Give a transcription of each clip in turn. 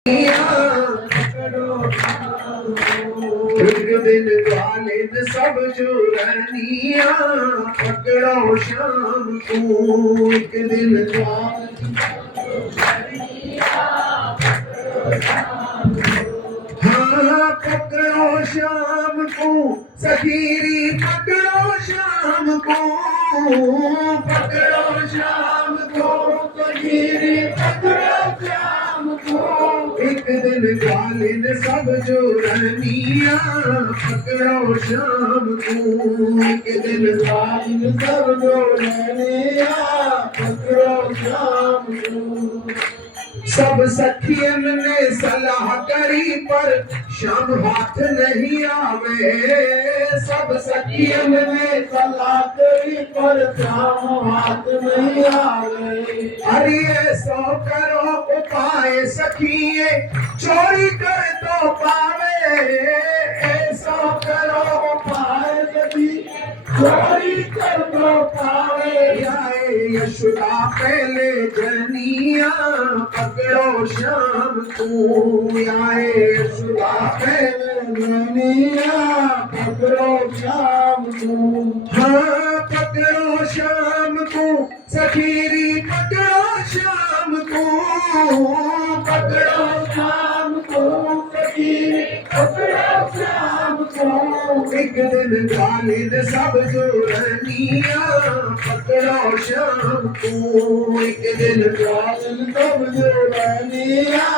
एक दिन गालिब सब जुरानिया पकड़ो शाम को। एक दिन हाँ पकड़ो शाम को सखीरी पकड़ो शाम को। पकड़ो शाम को सखीरी पकड़ो शाम को। एक दिन गालिब सब जुरानिया पकड़ो शाम को। एक दिन गालिब सब जुरानिया पकड़ो शाम को। सब सखियन ने सलाह करी पर शाम हाथ नहीं आवे। सब सखियन ने सलाह करी पर शाम हाथ नहीं आवे। अरे ऐसा करो उपाय सखिए चोरी कर तो पावे। ऐसा करो उपाय सखी चोरी कर तो पावे। यशोदा पहले जनिया पकड़ो शाम को। आए यशोदा पहले जनिया पकड़ो शाम को। हाँ पकड़ो शाम को सखीरी पकड़ो शाम को। पकड़ो शाम को सखीरी पकड़ो शाम को। एक दिन गालिब सब जुरानिया पकड़ो शाम को। एक दिन गालिब सब जुरानिया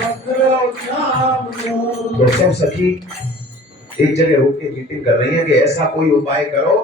पकड़ो शाम को। तो सब सखी एक जगह होके मीटिंग कर रही है कि ऐसा कोई उपाय करो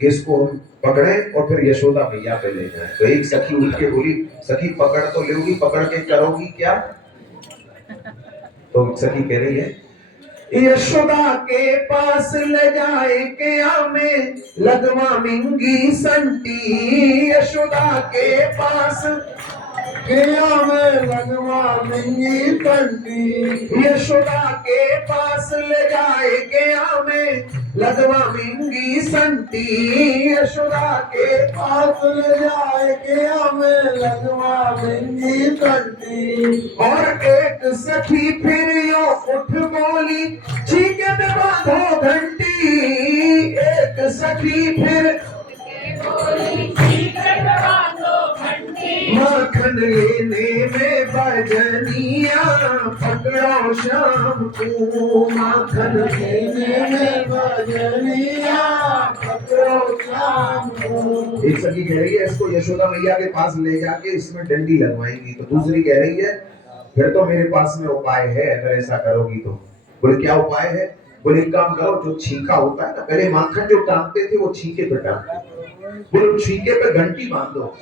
कि इसको हम पकड़े और फिर यशोदा मैया पे ले जाए। तो एक सखी उठ के बोली, सखी पकड़ तो लोगी, पकड़ के करोगी क्या? तो सखी कह रही है यशोदा के पास ले जाए के हमें लगवा मिंगी संटी। यशोदा के पास गया में लगवा मिंगी संटी। यशोदा के पास ले जाए गया में लगवा मिंगी संटी। यशोदा के पास ले जाए गया में लगवा मिंगी संटी। और एक सखी फिर यो उठ बोली ठीक है बांधो घंटी। एक सखी फिर माखन लेने में बजनिया पकड़ो शाम को। माखन लेने में बजनिया पकड़ो शाम को। एक सखी कह रही है इसको यशोदा मैया के पास ले जाके इसमें डंडी लगवाएंगी। तो दूसरी कह रही है फिर तो मेरे पास में उपाय है अगर ऐसा करोगी तो। बोले क्या उपाय है? बोले एक काम करो जो छींका होता है ना, पहले माखन जो टांगते थे वो छींके पे टांगते। बोले छींके पे घंटी बांध दो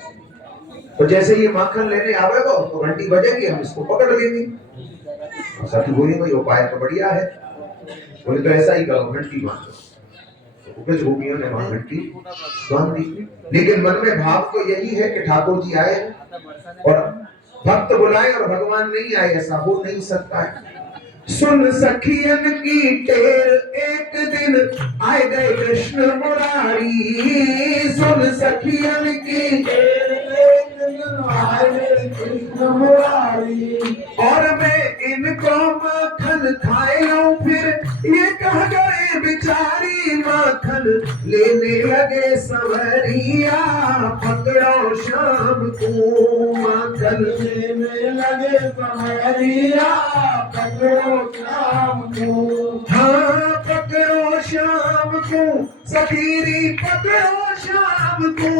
तो जैसे ये माखन लेने आवेगा तो घंटी बजेगी, हम इसको पकड़ लेंगे। साथी बोली भाई उपाय तो बढ़िया है। बोले तो ऐसा ही करो घंटी बांध दो। तो गोपियों ने वहां घंटी बांध दी। लेकिन मन में भाव तो यही है कि ठाकुर जी आए और भक्त बुलाए और भगवान नहीं आए, ऐसा हो नहीं सकता है। सुन सखियन की टेर एक दिन आए गए कृष्ण मुरारी। सुन सखियन की टेर एक दिन आए गए कृष्ण मुरारी। और मैं इनको माखन खाए लूं फिर ये कह गए बिचारी। माखन लेने लगे सवरिया पकड़ो शाम को। माखन लेने लगे सवरिया पकड़ो शाम को। हाँ पकड़ो शाम को सखीरी पकड़ो शाम को।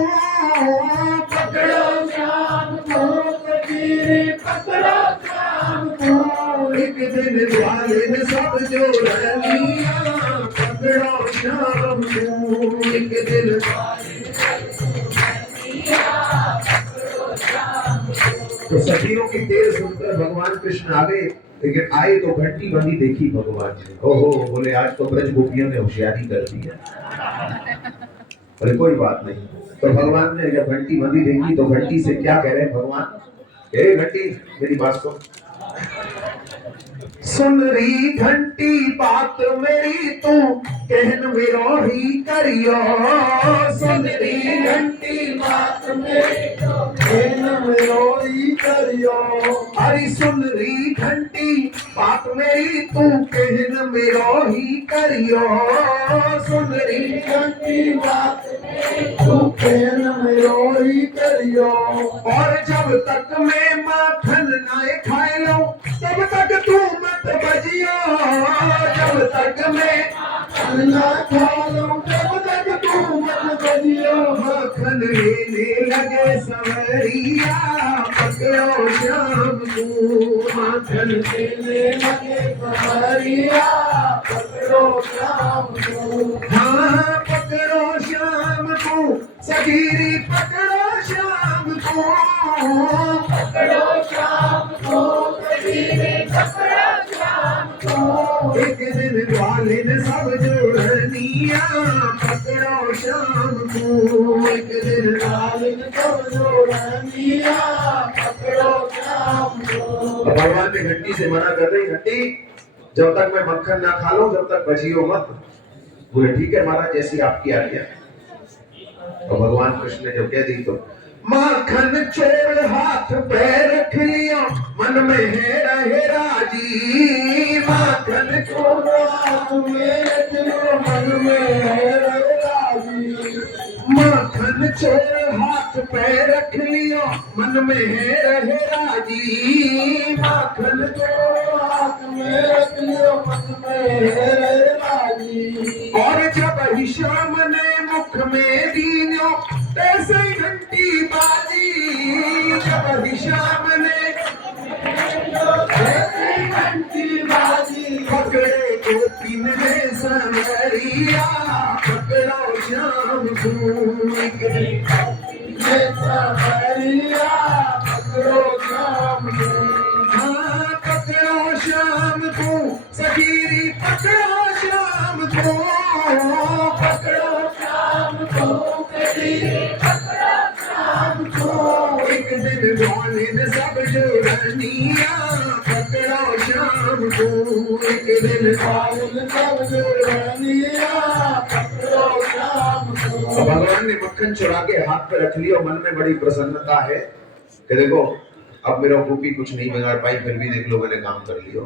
पकड़ो शाम को सखीरी पकड़ो शाम को। एक दिन गालिब सब जुरानिया पकड़ो शाम को। एक दिन तो सखियों की देर सुनकर भगवान कृष्ण आ गए। लेकिन आए तो घंटी बंधी देखी भगवान ने। ओहो बोले आज तो ब्रज गोपियों ने होशियारी कर दी है। बोले कोई बात नहीं। तो भगवान ने जब घंटी बंधी देखी तो घंटी से क्या कह रहे हैं भगवान? ए घंटी मेरी बात सुन। सुन रही घंटी बात मेरी तू कहन मेरो ही करियो। सुन रही घंटी बात मेरी तू कहन मेरो ही करियो। हरी सुन रही घंटी बात मेरी तू कहन मेरो ही करियो। सुन रही घंटी बात तू कहन मेरो ही करियो। और जब तक मैं माखन ना खाए लो तब तक तू मत बजियो। जब तक मैं माखन ना खा लूं तब तक तू मत बजियो। माखन लेने लगे सवरिया पकड़ो शाम को। माखन लेने लगे सवरिया पकड़ो शाम को। हाँ पकड़ो शाम को सगीरी पकड़ो शाम को। पकड़ो शाम को सगीरी पकड़ो शाम को। एक दिन ग्वालिन सब जोड़निया पकड़ो शाम को। एक दिन ग्वालिन सब जोड़निया पकड़ो शाम को। भगवान ने घंटी से मना कर रही, घंटी जब तक मैं मक्खन ना खा लूं जब तक बजियो मत। बोले ठीक है महाराज जैसी आपकी आज्ञा। और भगवान कृष्ण ने जब कह दी तो माखन चोर हाथ पैर रख लिया मन में है रहे राजी। माखन चोर हाथ में रख लिया मन में है रहे राजी। माखन चोर हाथ पैर रख लिया मन में है रहे राजी। माखन चोर हाथ में रख लिया मन में है रहे राजी। और जब ही श्याम ने मुख में दीनो ऐसे घंटी बाजी। जब ही श्याम ने घंटी बाजी पकड़े गोपीन ने सवरिया पकड़ो शाम को। सवरिया पकड़ो शाम को। हाँ पकड़ो शाम को सगीरी पकड़ो शाम को। पकड़ो शाम को सगीरी पकड़ो शाम को। एक दिन ग्वालिन सब जोड़निया पकड़ो शाम को। एक दिन ग्वालिन सब जोड़निया पकड़ो शाम को। भगवान ने मक्खन चुरा के हाथ पे रख लिया और मन में बड़ी प्रसन्नता है कि देखो अब मेरा गोपी कुछ नहीं बिगाड़ पाई, फिर भी देख लो मैंने काम कर लिया।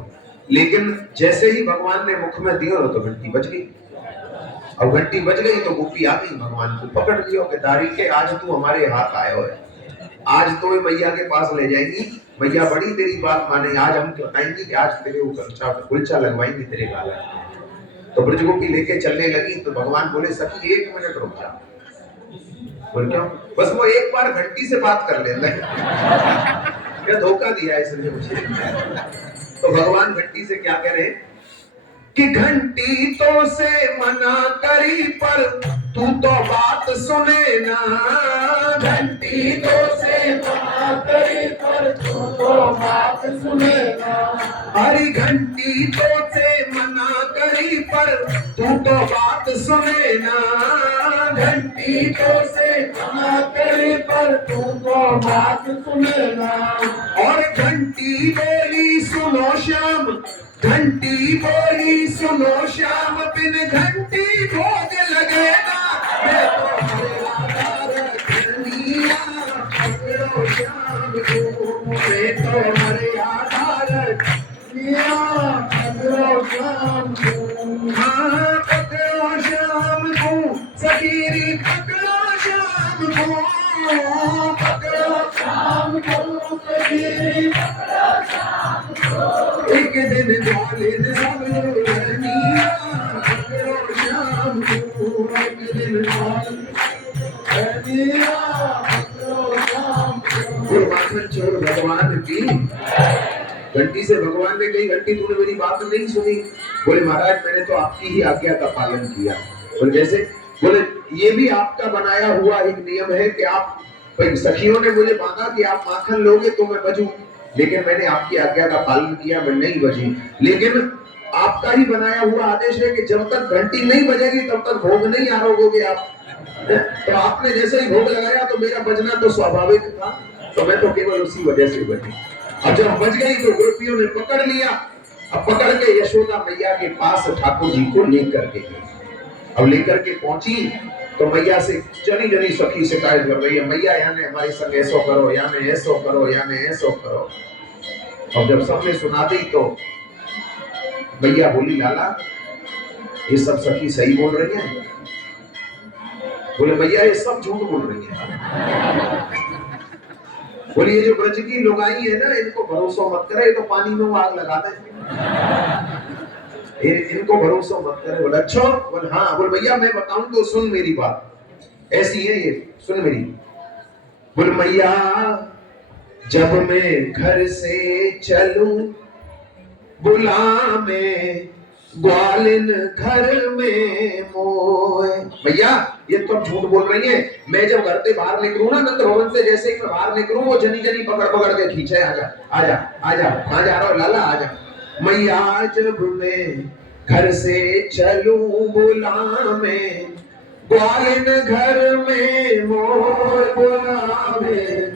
लेकिन जैसे ही भगवान ने मुख में दिया तो घंटी बज गई। अब घंटी बज गई तो गोपी आ गई, भगवान को पकड़ लिया कि दारी के आज तू हमारे हाथ आयो है, आज तो मैया के पास ले जाएंगी, मैया बड़ी तेरी बात माने, आज हम बताएंगे कि आज तेरे कुलचा लगवाएंगे तेरे गाल। तो ब्रज गोपी लेके चलने लगी तो भगवान बोले सखी 1 मिनट रुक जा। बोल क्यों? बस वो एक बार घंटी से बात कर लेना। क्या धोखा दिया इसने मुझे। तो भगवान घंटी से क्या कह रहे हैं कि घंटी तो से मना करी पर तू तो बात सुने ना। घंटी तो से मना करी पर तू तो बात सुने ना। हरी घंटी तो से मना करी पर तू तो बात सुने ना। घंटी तो से मना करी पर तू तो बात सुने ना। और घंटी बोली सुनो श्याम, घंटी बोली सुनो श्याम, बिन घंटी भोग लगे ना। मैं तो हरे राधा रखनिया पकड़ो श्याम को। मैं तो हरे राधा रखनिया पकड़ो श्याम को। हाँ पकड़ो श्याम को सगीरी पकड़ो श्याम को। पकड़ो श्याम को सगीरी पकड़ो श्याम को। एक दिन ग्वालिन सब जोड़निया पकड़ो शाम को। एक दिन ग्वालिन पकड़ो शाम को। माखन चोर भगवान की घंटी से भगवान ने कही घंटी तूने मेरी बात नहीं सुनी। बोले महाराज मैंने तो आपकी ही आज्ञा का पालन किया। और जैसे बोले ये भी आपका बनाया हुआ एक नियम है कि आप सखियों ने मुझे मांगा कि आप माखन लोगे तो मैं बजूं, लेकिन मैंने आपकी आज्ञा का पालन किया, मैं नहीं बजी। लेकिन आपका ही बनाया हुआ आदेश है कि जब तक घंटी नहीं बजेगी तब तक भोग नहीं आरोगोगे आप। तो आपने जैसे ही भोग लगाया तो मेरा बजना तो स्वाभाविक था, तो मैं तो केवल उसी वजह से बजी। अब जब बज गई तो गोपियों ने पकड़ लिया अब पकड़ के यशोदा मैया के पास ठाकुर जी को लेकर के गई। अब लेकर के पहुंची तो मैया से जनी जनी सखी शिकायत कर रही है, मैया याने हमारे संग ऐसो करो, याने ऐसो करो, याने ऐसो करो। और जब सबने सुना दी तो मैया बोली, लाला ये सब सखी सही बोल रही है? बोले मैया ये सब झूठ बोल रही है। बोले ये जो ब्रज की लोग आई है ना, इनको भरोसा मत करे, ये तो पानी में आग लगाते हैं, इनको भरोसा मत करे। बोले अच्छा? बोले हाँ। बोले भैया मैं बताऊं तो सुन मेरी बात, ऐसी है ये, सुन मेरी। बोले मैया जब मैं घर से चलूं बुला में ग्वालिन घर में मोए। भैया ये तो झूठ बोल रही है। मैं जब घर से बाहर निकलूं ना नंद भवन से, जैसे ही मैं बाहर निकलूं वो जनी जनी पकड़ पकड़ के खींचे, आजा आजा आजा, कहां जा रहा हो लाला, आजा। मैया जब मैं घर से चलूं बुला में ग्वालिन घर में मोए, बुला में